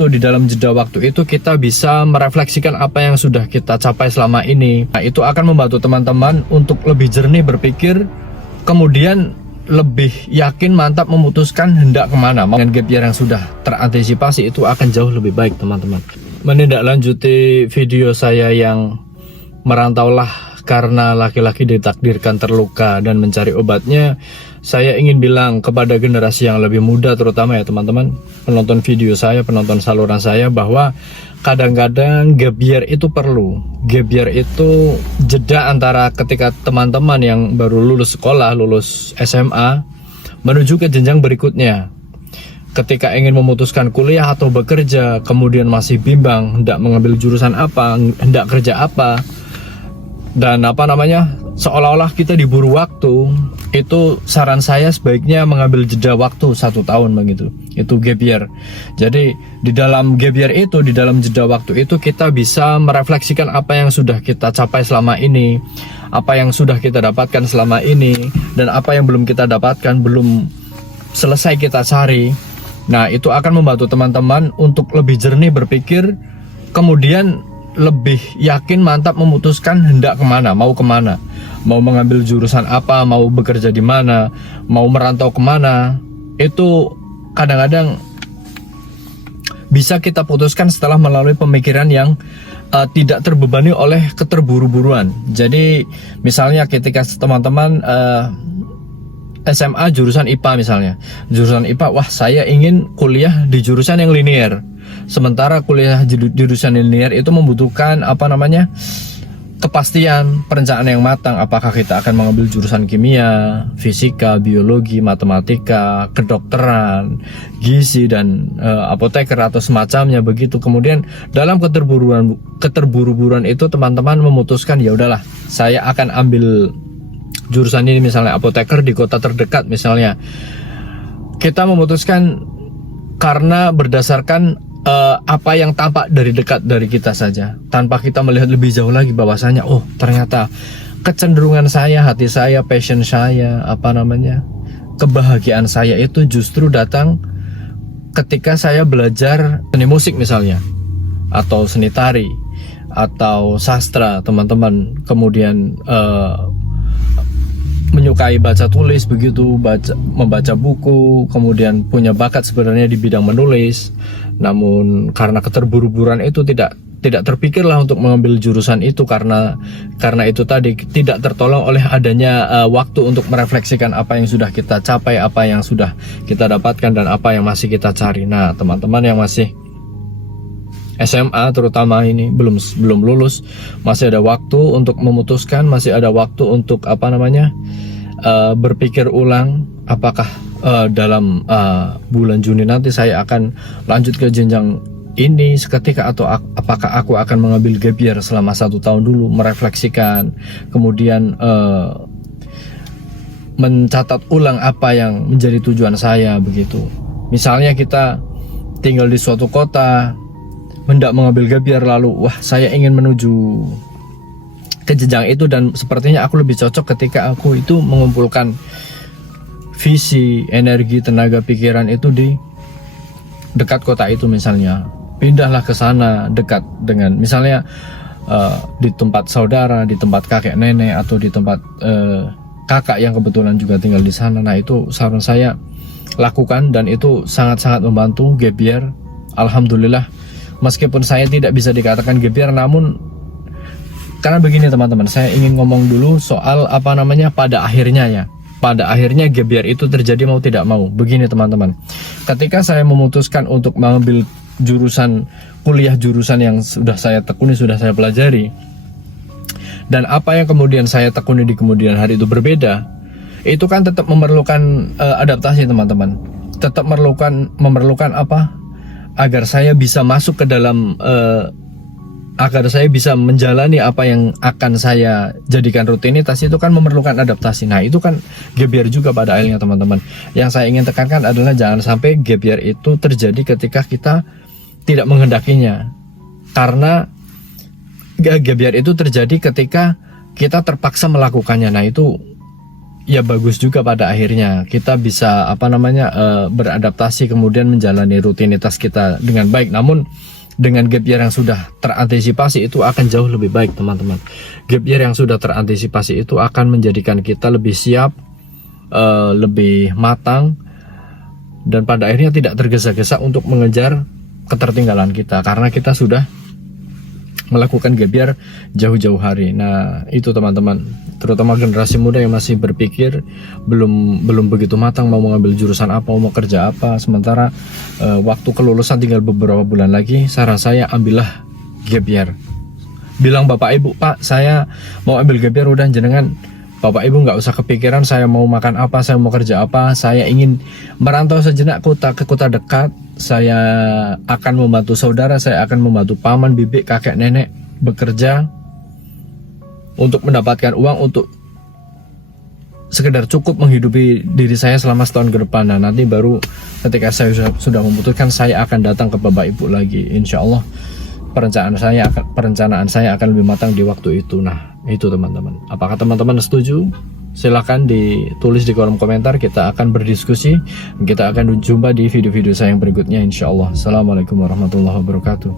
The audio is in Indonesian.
Di dalam jeda waktu itu kita bisa merefleksikan apa yang sudah kita capai selama ini. Nah, itu akan membantu teman-teman untuk lebih jernih berpikir, kemudian lebih yakin, mantap memutuskan hendak kemana. Dengan gap year yang sudah terantisipasi itu akan jauh lebih baik teman-teman. Menindaklanjuti video saya yang merantaulah karena laki-laki ditakdirkan terluka dan mencari obatnya, saya ingin bilang kepada generasi yang lebih muda terutama ya teman-teman, penonton video saya, penonton saluran saya, bahwa kadang-kadang gap year itu perlu. Gap year itu jeda antara ketika teman-teman yang baru lulus sekolah, lulus SMA, menuju ke jenjang berikutnya. Ketika ingin memutuskan kuliah atau bekerja, kemudian masih bimbang hendak mengambil jurusan apa, hendak kerja apa, dan seolah-olah kita diburu waktu. Itu saran saya sebaiknya mengambil jeda waktu 1 tahun begitu. Itu gap year. Jadi di dalam gap year itu, di dalam jeda waktu itu kita bisa merefleksikan apa yang sudah kita capai selama ini, apa yang sudah kita dapatkan selama ini, dan apa yang belum kita dapatkan, belum selesai kita cari. Nah, itu akan membantu teman-teman untuk lebih jernih berpikir, kemudian lebih yakin, mantap memutuskan hendak kemana, mau kemana, mau mengambil jurusan apa, mau bekerja di mana, mau merantau kemana. Itu kadang-kadang bisa kita putuskan setelah melalui pemikiran yang tidak terbebani oleh keterburu-buruan. Jadi misalnya ketika teman-teman SMA jurusan IPA misalnya, jurusan IPA, wah saya ingin kuliah di jurusan yang linear. Sementara kuliah jurusan linear itu membutuhkan kepastian, perencanaan yang matang. Apakah kita akan mengambil jurusan kimia, fisika, biologi, matematika, kedokteran, gizi, dan apoteker atau semacamnya begitu. Kemudian dalam keterburu-buruan itu teman-teman memutuskan, ya udahlah, saya akan ambil jurusan ini, misalnya apoteker di kota terdekat misalnya. Kita memutuskan karena berdasarkan apa yang tampak dari dekat dari kita saja, tanpa kita melihat lebih jauh lagi bahwasanya oh ternyata kecenderungan saya, hati saya, passion saya, kebahagiaan saya itu justru datang ketika saya belajar seni musik misalnya, atau seni tari, atau sastra teman-teman. Kemudian menyukai baca tulis begitu, membaca buku, kemudian punya bakat sebenarnya di bidang menulis, namun karena keterburu-buruan itu tidak terpikirlah untuk mengambil jurusan itu, karena itu tadi tidak tertolong oleh adanya waktu untuk merefleksikan apa yang sudah kita capai, apa yang sudah kita dapatkan, dan apa yang masih kita cari. Nah, teman-teman yang masih SMA terutama ini belum lulus, masih ada waktu untuk memutuskan, masih ada waktu untuk berpikir ulang, apakah dalam bulan Juni nanti saya akan lanjut ke jenjang ini seketika, atau apakah aku akan mengambil gap year selama 1 tahun dulu, merefleksikan, kemudian mencatat ulang apa yang menjadi tujuan saya begitu. Misalnya kita tinggal di suatu kota, hendak mengambil gap year, lalu wah saya ingin menuju ke jenjang itu, dan sepertinya aku lebih cocok ketika aku itu mengumpulkan visi, energi, tenaga pikiran itu di dekat kota itu misalnya. Pindahlah ke sana, dekat dengan misalnya di tempat saudara, di tempat kakek nenek, atau di tempat kakak yang kebetulan juga tinggal di sana. Nah, itu saran saya lakukan, dan itu sangat-sangat membantu gap year. Alhamdulillah, meskipun saya tidak bisa dikatakan gap year, namun karena begini teman-teman, saya ingin ngomong dulu soal pada akhirnya ya. Pada akhirnya gap year itu terjadi mau tidak mau. Begini teman-teman, ketika saya memutuskan untuk mengambil jurusan yang sudah saya tekuni, sudah saya pelajari, dan apa yang kemudian saya tekuni di kemudian hari itu berbeda, itu kan tetap memerlukan adaptasi teman-teman. Tetap memerlukan apa? Agar saya bisa masuk ke dalam agar saya bisa menjalani apa yang akan saya jadikan rutinitas, itu kan memerlukan adaptasi. Nah, itu kan gap year juga pada akhirnya teman-teman. Yang saya ingin tekankan adalah jangan sampai gap year itu terjadi ketika kita tidak menghendakinya, karena gap year itu terjadi ketika kita terpaksa melakukannya. Nah, itu ya bagus juga pada akhirnya kita bisa beradaptasi kemudian menjalani rutinitas kita dengan baik. Namun dengan gap year yang sudah terantisipasi itu akan jauh lebih baik teman-teman. Gap year yang sudah terantisipasi itu akan menjadikan kita lebih siap, lebih matang, dan pada akhirnya tidak tergesa-gesa untuk mengejar ketertinggalan kita karena kita sudah melakukan gap year jauh-jauh hari. Nah itu teman-teman, terutama generasi muda yang masih berpikir belum begitu matang mau mengambil jurusan apa, mau kerja apa, sementara waktu kelulusan tinggal beberapa bulan lagi. Saran saya, ambillah gap year. Bilang bapak ibu, Pak saya mau ambil gap year, udah jenengan bapak ibu nggak usah kepikiran saya mau makan apa, saya mau kerja apa, saya ingin merantau sejenak ke kota dekat. Saya akan membantu saudara, saya akan membantu paman, bibi, kakek, nenek bekerja untuk mendapatkan uang untuk sekedar cukup menghidupi diri saya selama setahun ke depan. Nah nanti baru ketika saya sudah memutuskan, saya akan datang ke bapak ibu lagi. Insya Allah perencanaan saya akan lebih matang di waktu itu. Nah itu teman-teman, apakah teman-teman setuju? Silahkan ditulis di kolom komentar, kita akan berdiskusi. Kita akan jumpa di video-video saya yang berikutnya insya Allah. Assalamualaikum warahmatullahi wabarakatuh.